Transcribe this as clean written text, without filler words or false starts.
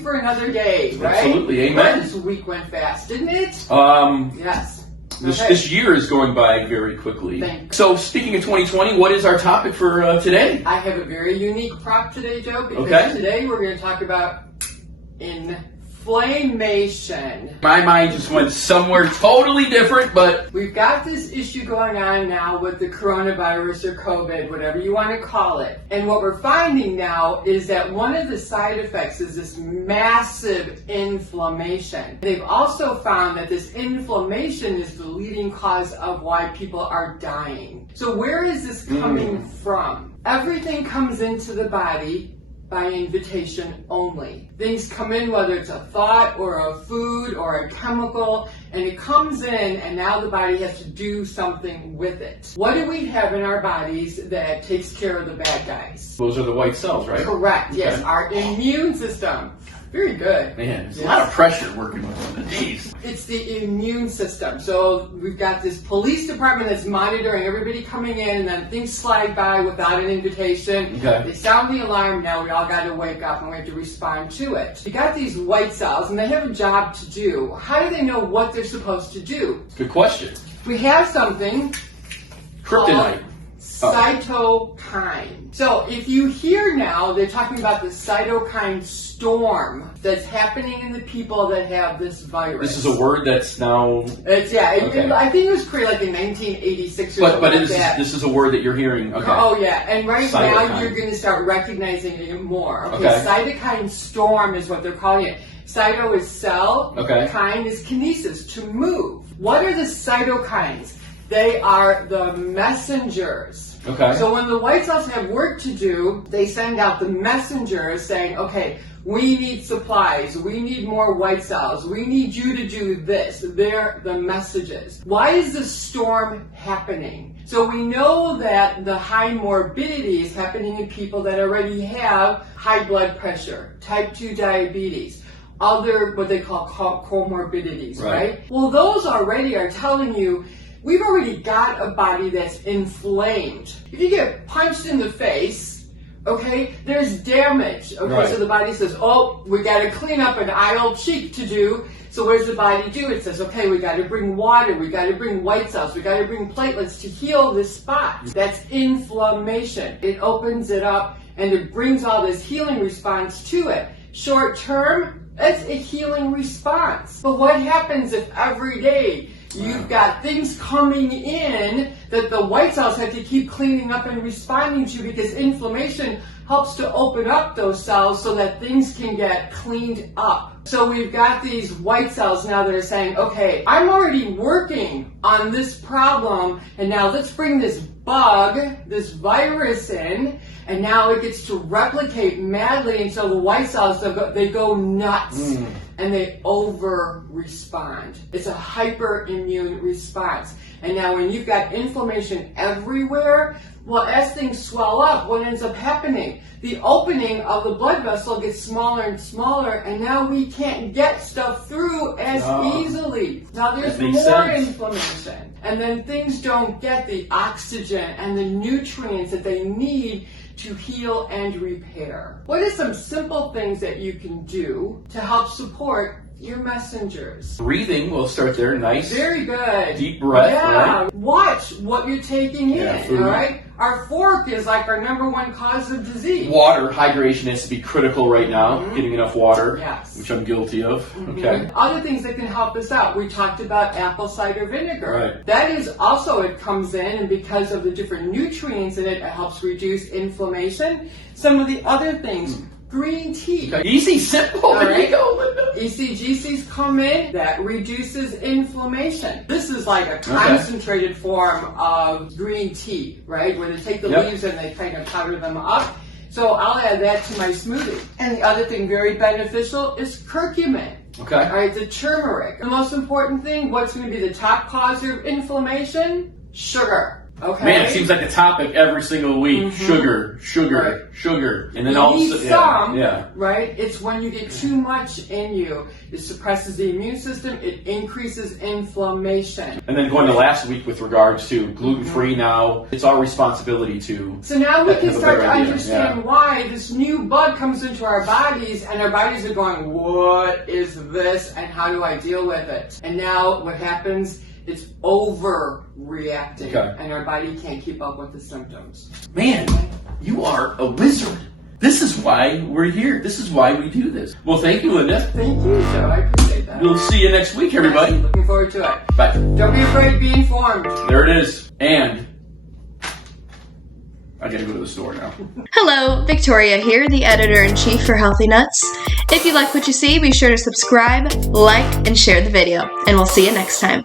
you for another day, right? Absolutely, amen. This week went fast, didn't it? Yes. This year is going by very quickly. Thanks. So, speaking of 2020, what is our topic for today? I have a very unique prop today, Joe, because today we're going to talk about inflammation. My mind just went somewhere totally different, but we've got this issue going on now with the coronavirus or COVID, whatever you want to call it. And what we're finding now is that one of the side effects is this massive inflammation. They've also found that this inflammation is the leading cause of why people are dying. So where is this coming from? Everything comes into the body by invitation only. Things come in, whether it's a thought or a food or a chemical, and it comes in and now the body has to do something with it. What do we have in our bodies that takes care of the bad guys? those are the white cells, right? Correct, yes. Okay. Our immune system. Very good. Man, there's a lot of pressure working with them. Jeez. It's the immune system. So we've got this police department that's monitoring everybody coming in, and then things slide by without an invitation. Okay. They sound the alarm. Now we all got to wake up and we have to respond to it. You got these white cells, and they have a job to do. How do they know what they're supposed to do? Good question. We have something Kryptonite. Cytokine. So if you hear now, they're talking about the cytokine storm that's happening in the people that have this virus. This is a word that's now... Okay. I think it was created like in 1986 or something But like that. this is a word that you're hearing. Okay. Oh yeah, and right now Cytokine. you're going to start recognizing it more. Okay, Okay. cytokine storm is what they're calling it. Cyto is cell, Okay. kine is kinesis, to move. What are the cytokines? They are the messengers. Okay. So when the white cells have work to do, they send out the messengers saying, okay, we need supplies, we need more white cells, we need you to do this. They're the messages. Why is this storm happening? So we know that the high morbidity is happening in people that already have high blood pressure, type 2 diabetes, other what they call comorbidities, right? Well, those already are telling you we've already got a body that's inflamed. If you get punched in the face, okay, there's damage. Okay, Right. so the body says, oh, we got to clean up an eye old cheek to do. So what does the body do? It says, okay, we got to bring water, we got to bring white cells, we got to bring platelets to heal this spot. That's inflammation. It opens it up and it brings all this healing response to it. Short term, it's a healing response. But what happens if every day you've got things coming in that the white cells have to keep cleaning up and responding to, because inflammation helps to open up those cells so that things can get cleaned up. So we've got these white cells now that are saying, okay, I'm already working on this problem, and now let's bring this bug, this virus in, and now it gets to replicate madly, and so the white cells, they go nuts. And they over-respond. It's a hyperimmune response. And now when you've got inflammation everywhere, well, as things swell up, what ends up happening? The opening of the blood vessel gets smaller and smaller, and now we can't get stuff through as easily. Now there's more inflammation. And then things don't get the oxygen and the nutrients that they need to heal and repair. What are some simple things that you can do to help support your messengers? Breathing, we'll start there. Nice. Very good. Deep breath, Yeah. right? Watch what you're taking in, food. all right? Our fork is like our number one cause of disease. Water, hydration has to be critical right now. Getting enough water, Yes. which I'm guilty of. Okay. Other things that can help us out. We talked about apple cider vinegar. Right. That is also, it comes in, and because of the different nutrients in it, it helps reduce inflammation. Some of the other things, green tea. Okay. Easy, simple. All There right. you go, Linda. ECGCs come in, that reduces inflammation. This is like a concentrated form of green tea, right? Where they take the leaves and they kind of powder them up. So I'll add that to my smoothie. And the other thing very beneficial is curcumin. Okay. All right, the turmeric. The most important thing, what's going to be the top cause of inflammation? Sugar. Okay. Man, it seems like a topic every single week. Sugar, sugar, Right. sugar. And then You all of a need sudden, some, yeah. right? It's when you get too much in you. It suppresses the immune system. It increases inflammation. And then going to last week with regards to gluten-free now, it's our responsibility to... So now we have can a start better to idea, understand yeah. why this new bug comes into our bodies, and our bodies are going, what is this, and how do I deal with it? And now what happens, it's overreacting, Okay. and our body can't keep up with the symptoms. Man, you are a wizard. This is why we're here. This is why we do this. Well, thank you, Linda. Thank you, Joe. I appreciate that. We'll see you next week, everybody. Looking forward to it. Bye. Don't be afraid, be informed. There it is. And I gotta go to the store now. Hello, Victoria here, the editor-in-chief for Healthy Nuts. If you like what you see, be sure to subscribe, like, and share the video, and we'll see you next time.